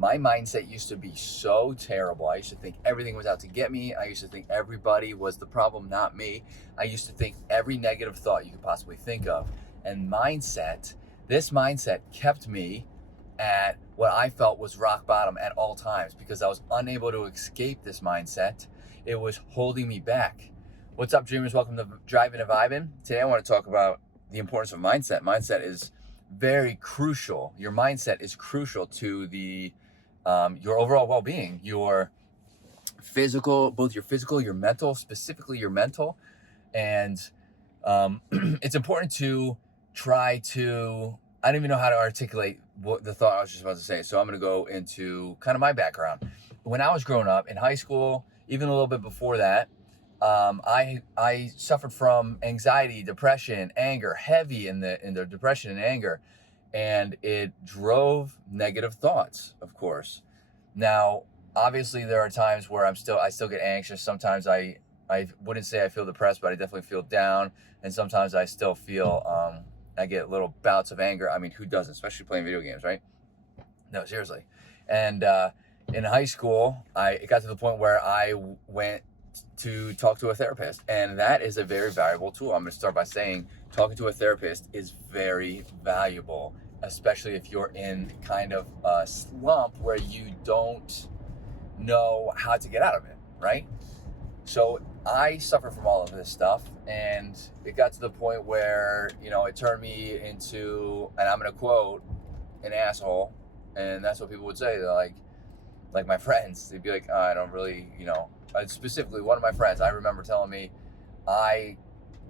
My mindset used to be so terrible. I used to think everything was out to get me. I used to think everybody was the problem, not me. I used to think every negative thought you could possibly think of. And this mindset kept me at what I felt was rock bottom at all times because I was unable to escape this mindset. It was holding me back. What's up, dreamers? Welcome to Driving and Vibing. Today I want to talk about the importance of mindset. Mindset is very crucial. Your mindset is crucial to your overall well-being, your physical, both your physical, your mental, specifically your mental. And it's important to try to, I don't even know how to articulate what the thought I was just about to say. So I'm going to go into kind of my background. When I was growing up in high school, even a little bit before that, I suffered from anxiety, depression, anger, heavy in the depression and anger, and it drove negative thoughts, of course. Now, obviously, there are times where I still get anxious. Sometimes I wouldn't say I feel depressed, but I definitely feel down, and sometimes I still feel I get little bouts of anger. I mean, who doesn't? Especially playing video games, right? No, seriously. And in high school, it got to the point where I went to talk to a therapist, and that is a very valuable tool. I'm going to start by saying talking to a therapist is very valuable, especially if you're in kind of a slump where you don't know how to get out of it, right? So I suffer from all of this stuff, and it got to the point where, it turned me into, and I'm going to quote, an asshole. And that's what people would say. They're like my friends, they'd be like, oh, I don't really, specifically one of my friends, I remember telling me, I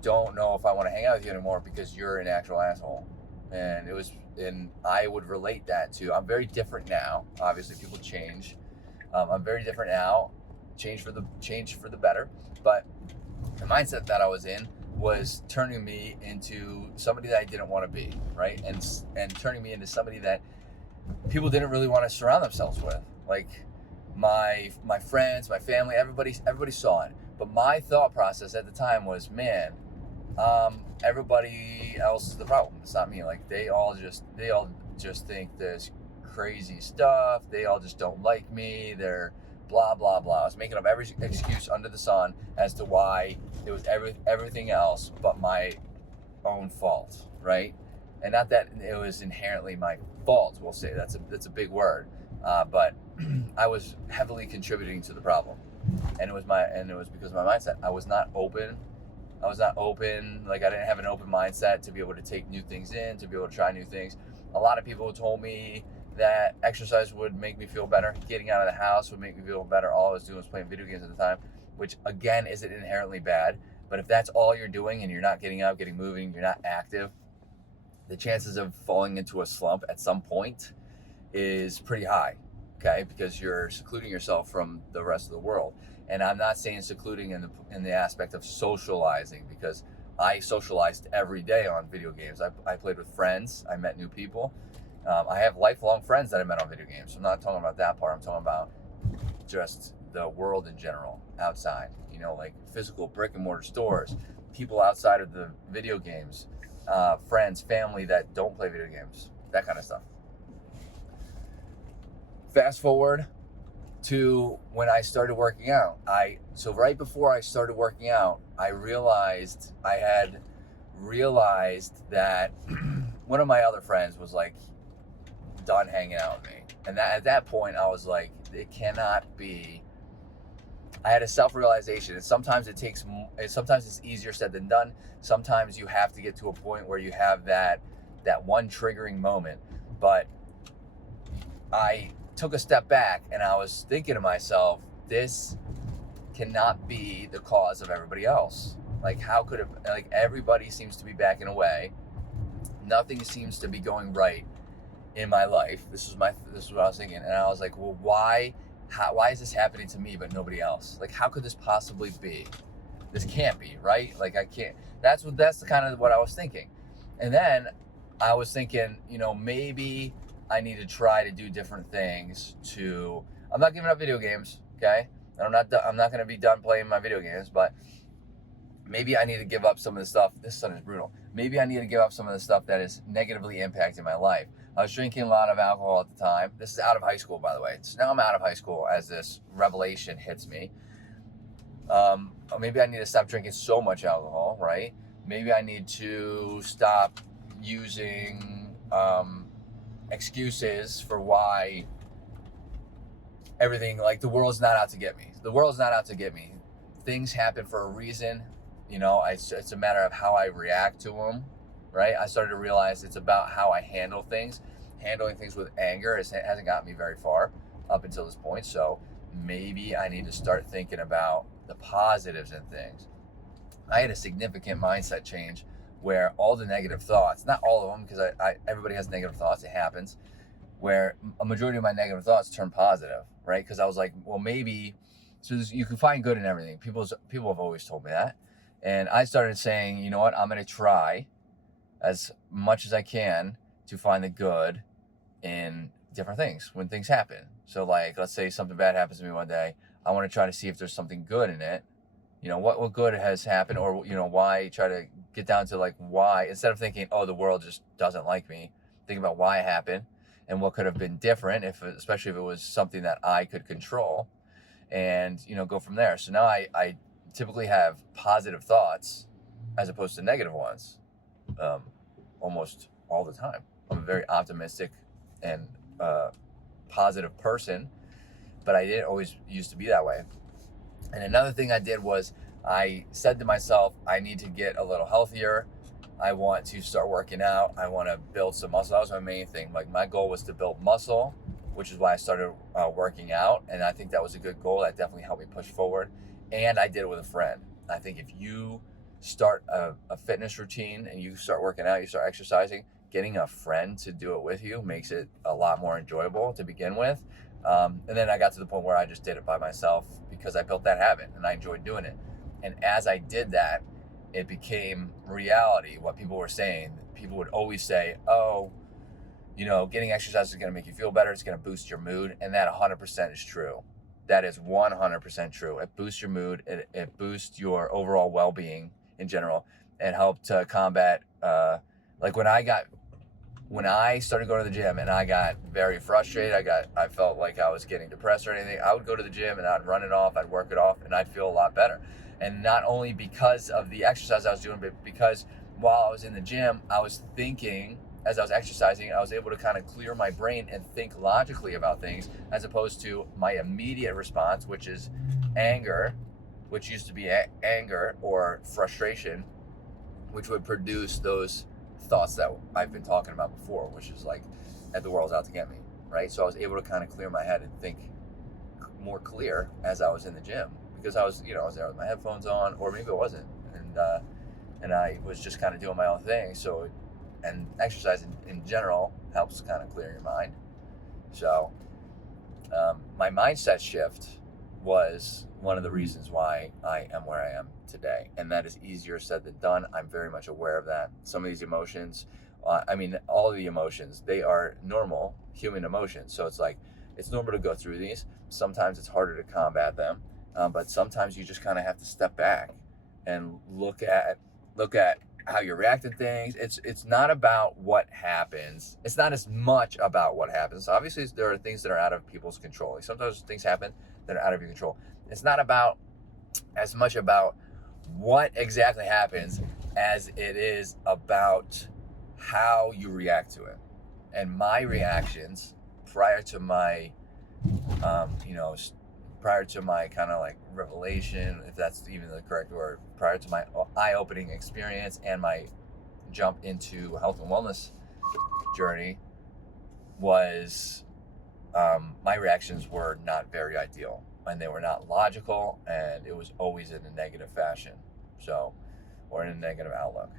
don't know if I want to hang out with you anymore because you're an actual asshole. And I would relate that to, I'm very different now. Obviously people change. I'm very different now, change for the better. But the mindset that I was in was turning me into somebody that I didn't want to be, right? And turning me into somebody that people didn't really want to surround themselves with. Like my friends, my family, everybody saw it. But my thought process at the time was, man, everybody else is the problem. It's not me. Like they all just think this crazy stuff. They all just don't like me. They're blah, blah, blah. I was making up every excuse under the sun as to why it was everything else but my own fault, right? And not that it was inherently my fault, we'll say. That's a big word. But I was heavily contributing to the problem. And it was because of my mindset. I was not open. Like I didn't have an open mindset to be able to take new things in, to be able to try new things. A lot of people told me that exercise would make me feel better. Getting out of the house would make me feel better. All I was doing was playing video games at the time, which again isn't inherently bad. But if that's all you're doing and you're not getting up, getting moving, you're not active, the chances of falling into a slump at some point is pretty high, okay? Because you're secluding yourself from the rest of the world. And I'm not saying secluding in the aspect of socializing, because I socialized every day on video games. I played with friends. I met new people. I have lifelong friends that I met on video games. So I'm not talking about that part. I'm talking about just the world in general, outside, like physical brick and mortar stores, people outside of the video games, friends, family that don't play video games, that kind of stuff. Fast forward to when I started working out. So right before I started working out, I had realized that one of my other friends was like done hanging out with me. And at that point I was like, it cannot be. I had a self-realization, and sometimes it's easier said than done. Sometimes you have to get to a point where you have that one triggering moment. But I took a step back and I was thinking to myself, this cannot be the cause of everybody else. Like, how could it, like, everybody seems to be backing away. Nothing seems to be going right in my life. This is what I was thinking. And I was like, well, why is this happening to me but nobody else? Like, how could this possibly be? This can't be, right? Like, I can't. That's kind of what I was thinking. And then I was thinking, maybe I need to try to do different things I'm not giving up video games, okay? And I'm not going to be done playing my video games, but maybe I need to give up some of the stuff. This sun is brutal. Maybe I need to give up some of the stuff that is negatively impacting my life. I was drinking a lot of alcohol at the time. This is out of high school, by the way. So now I'm out of high school as this revelation hits me. Or maybe I need to stop drinking so much alcohol, right? Maybe I need to stop using excuses for why everything, like the world's not out to get me. The world's not out to get me. Things happen for a reason. You know, it's a matter of how I react to them, right? I started to realize it's about how I handle things. Handling things with anger hasn't gotten me very far up until this point. So maybe I need to start thinking about the positives in things. I had a significant mindset change where all the negative thoughts, not all of them, because everybody has negative thoughts, it happens, where a majority of my negative thoughts turn positive, right? Because I was like, well, maybe, you can find good in everything. People have always told me that. And I started saying, you know what, I'm going to try as much as I can to find the good in different things when things happen. So like, let's say something bad happens to me one day. I want to try to see if there's something good in it. You know, what good has happened, or, you know, why, try to get down to like why, instead of thinking, oh, the world just doesn't like me, think about why it happened and what could have been different, especially if it was something that I could control, and, you know, go from there. So now I typically have positive thoughts as opposed to negative ones, almost all the time. I'm a very optimistic and positive person, but I didn't always used to be that way. And another thing I did was I said to myself, I need to get a little healthier. I want to start working out. I want to build some muscle. That was my main thing. Like, my goal was to build muscle, which is why I started working out. And I think that was a good goal. That definitely helped me push forward. And I did it with a friend. I think if you start a fitness routine and you start working out, you start exercising, getting a friend to do it with you makes it a lot more enjoyable to begin with. And then I got to the point where I just did it by myself because I built that habit and I enjoyed doing it. And as I did that, it became reality. What people were saying, people would always say, oh, you know, getting exercise is going to make you feel better. It's going to boost your mood. And that 100% is true. That is 100% true. It boosts your mood. It boosts your overall well-being in general. It helped to combat, like when I started going to the gym and I got very frustrated, I felt like I was getting depressed or anything, I would go to the gym and I'd run it off, I'd work it off, and I'd feel a lot better. And not only because of the exercise I was doing, but because while I was in the gym, I was thinking, as I was exercising, I was able to kind of clear my brain and think logically about things, as opposed to my immediate response, which is anger, which used to be anger or frustration, which would produce those thoughts that I've been talking about before, which is like, that the world's out to get me, right? So I was able to kind of clear my head and think more clear as I was in the gym, because I was there with my headphones on, or maybe it wasn't, and I was just kind of doing my own thing. So, and exercise in general helps kind of clear your mind. So my mindset shift was one of the reasons why I am where I am today. And that is easier said than done. I'm very much aware of that. Some of these emotions, all of the emotions, they are normal human emotions. So it's like, it's normal to go through these. Sometimes it's harder to combat them. But sometimes you just kind of have to step back and look at how you react to things. It's not about what happens. It's not as much about what happens. Obviously, there are things that are out of people's control. Like, sometimes things happen that are out of your control. It's not about as much about what exactly happens as it is about how you react to it. And my reactions prior to my kind of like revelation, if that's even the correct word, prior to my eye-opening experience and my jump into health and wellness journey, was my reactions were not very ideal, and they were not logical, and it was always in a negative fashion, or in a negative outlook.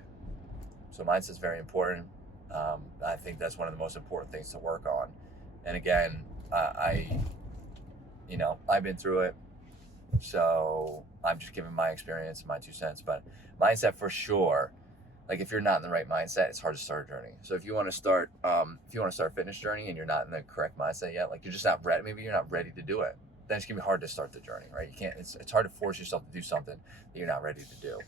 So mindset's very important. I think that's one of the most important things to work on. And again, I've been through it, so I'm just giving my experience, my 2 cents. But mindset, for sure, like, if you're not in the right mindset, it's hard to start a journey. So if you want to start a fitness journey and you're not in the correct mindset yet, like, you're just not ready, maybe you're not ready to do it, then it's gonna be hard to start the journey, right? You can't, it's hard to force yourself to do something that you're not ready to do.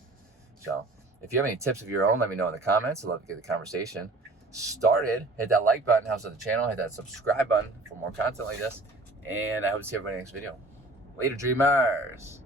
So if you have any tips of your own, let me know in the comments. I'd love to get the conversation. started, hit that like button, helps out the channel, hit that subscribe button for more content like this, and I hope to see everybody in the next video. Later, dreamers.